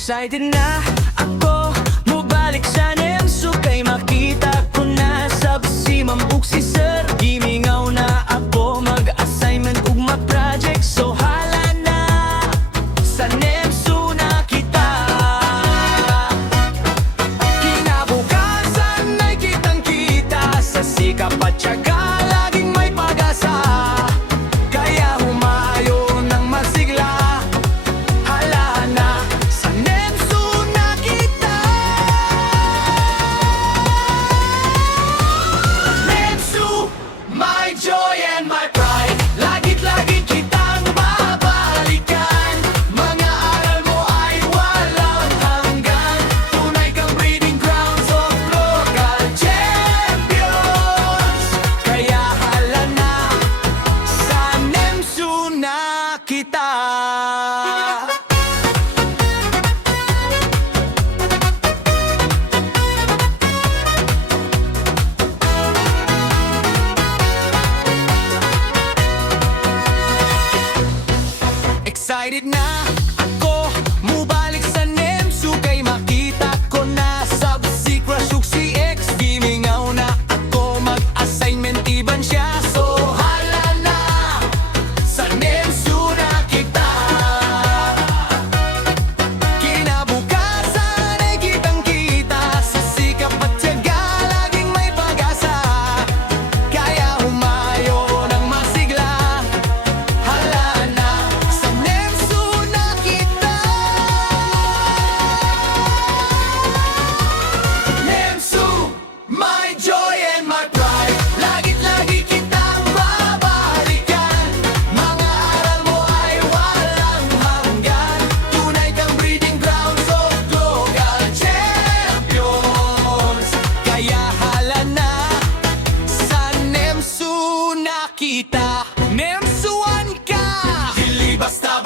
Excited na ako mubalik sa NEMSU, kay makita ko na sab si Ma'am ug si Sir. Gimingaw na ako mag-assignment ug mag-project, so hala na sa NEMSU na kita. Kinabukasan ay kitang-kita sa sikap at tiyaga, laging may pag-asa. Kaya humayo ng masigla, hala na sa NEMSU na kita. NEMSU, my joy and my pride, lagit-lagit kitang babalikan. Mga aral mo ay walang hanggan, tunay kang breeding grounds of local champions. Kaya hala na sa NEMSU na kita. Excited na ako mubalik sa NEMSU, kay makita ko na sab si Crush ug si X. Gimingaw na ako mag-assignment iban siya, so hala na sa NEMSU na kita. Kinabukasan ay kitang-kita sa sikap at tiyaga, laging may pag-asa. Kaya humayo ng masigla, hala na sa NEMSU na kita. NEMSU, my joy and my pride, lagit-lagi kitang babalikan. Mga aral mo ay walang hanggan, tunay kang breeding grounds of local champions. Kaya hala na sa NEMSU na kita. NEMSUan ka, dili basta